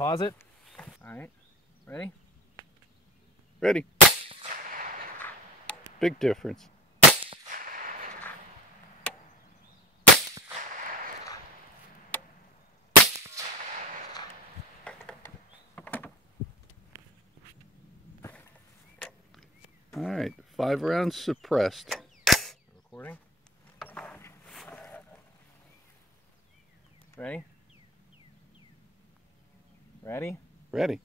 Pause it. All right, ready? Ready. Big difference. All right, 5 rounds suppressed. Recording. Ready? Ready? Ready.